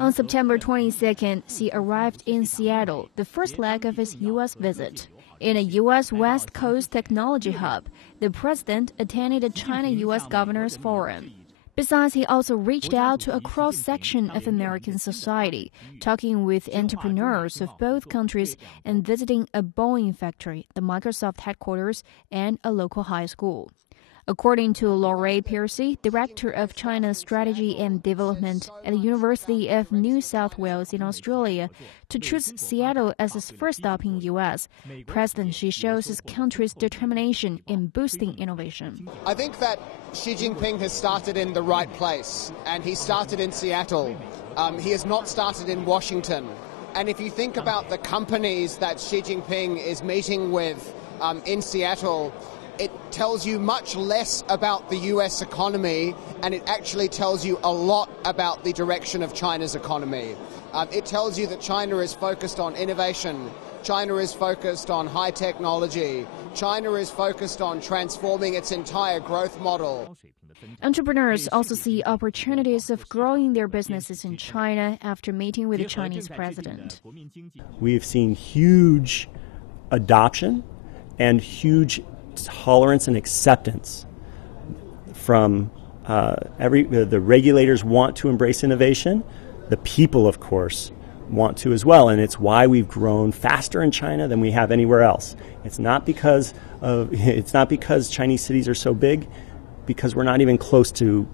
On September 22nd, Xi arrived in Seattle, the first leg of his U.S. visit. In a U.S. West Coast technology hub, the president attended a China-U.S. Governors Forum. Besides, he also reached out to a cross-section of American society, talking with entrepreneurs of both countries and visiting a Boeing factory, the Microsoft headquarters, and a local high school. According to Laurie Piercy, director of China Strategy and Development at the University of New South Wales in Australia, to choose Seattle as his first stop in the U.S., President Xi shows his country's determination in boosting innovation. I think that Xi Jinping has started in the right place, and he started in Seattle. He has not started in Washington. And if you think about the companies that Xi Jinping is meeting with in Seattle, it tells you much less about the U.S. economy, and it actually tells you a lot about the direction of China's economy. It tells you that China is focused on innovation, China is focused on high technology, China is focused on transforming its entire growth model. Entrepreneurs also see opportunities of growing their businesses in China after meeting with the Chinese president. We've seen huge adoption and huge tolerance and acceptance from the regulators want to embrace innovation. The people, of course, want to as well, and it's why we've grown faster in China than we have anywhere else. It's not because Chinese cities are so big, because we're not even close to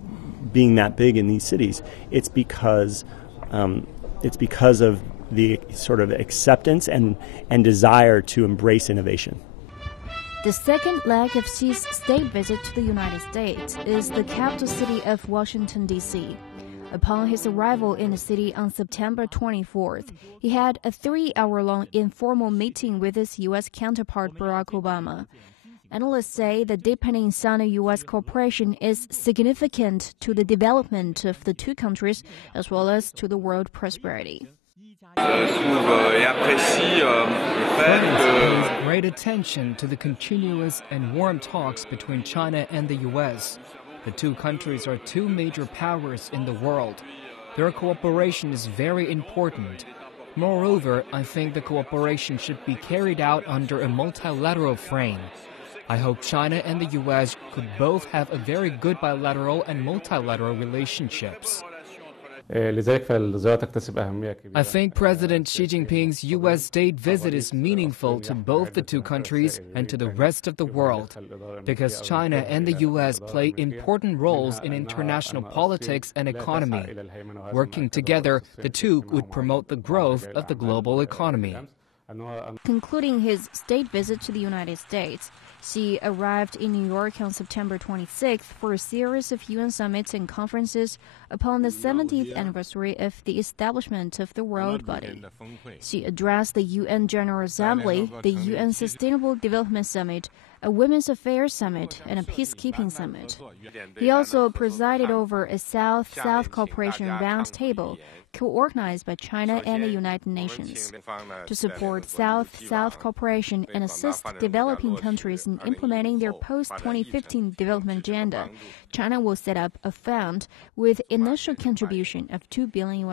being that big in these cities. It's because of the sort of acceptance and desire to embrace innovation. The second leg of Xi's state visit to the United States is the capital city of Washington, D.C. Upon his arrival in the city on September 24th, he had a 3-hour-long informal meeting with his U.S. counterpart Barack Obama. Analysts say the deepening Sino-U.S. cooperation is significant to the development of the two countries as well as to the world prosperity. Pays great attention to the continuous and warm talks between China and the U.S. The two countries are two major powers in the world. Their cooperation is very important. Moreover, I think the cooperation should be carried out under a multilateral frame. I hope China and the U.S. could both have a very good bilateral and multilateral relationships. I think President Xi Jinping's U.S. state visit is meaningful to both the two countries and to the rest of the world, because China and the U.S. play important roles in international politics and economy. Working together, the two would promote the growth of the global economy. Concluding his state visit to the United States, Xi arrived in New York on September 26th for a series of UN summits and conferences upon the 70th anniversary of the establishment of the World Body. Xi addressed the UN General Assembly, the UN Sustainable Development Summit, a Women's Affairs Summit, and a Peacekeeping Summit. He also presided over a South-South Cooperation Roundtable, co-organized by China and the United Nations. To support South-South cooperation and assist developing countries in implementing their post-2015 development agenda, China will set up a fund with initial contribution of $2 billion.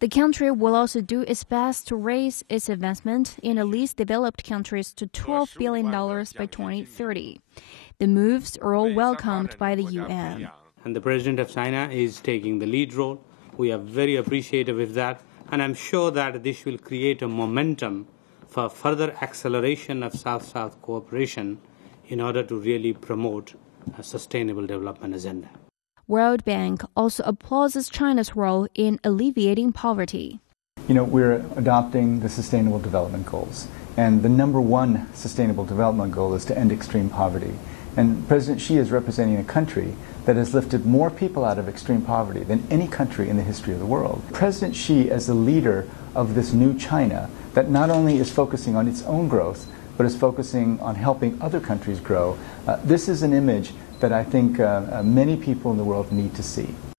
The country will also do its best to raise its investment in the least developed countries to $12 billion by 2030. The moves are all welcomed by the UN. And the President of China is taking the lead role. We are very appreciative of that, and I'm sure that this will create a momentum for further acceleration of South-South cooperation in order to really promote a sustainable development agenda. World Bank also applauds China's role in alleviating poverty. We're adopting the Sustainable Development Goals, and the number one Sustainable Development Goal is to end extreme poverty. And President Xi is representing a country that has lifted more people out of extreme poverty than any country in the history of the world. President Xi, as the leader of this new China that not only is focusing on its own growth, but is focusing on helping other countries grow, this is an image that I think many people in the world need to see.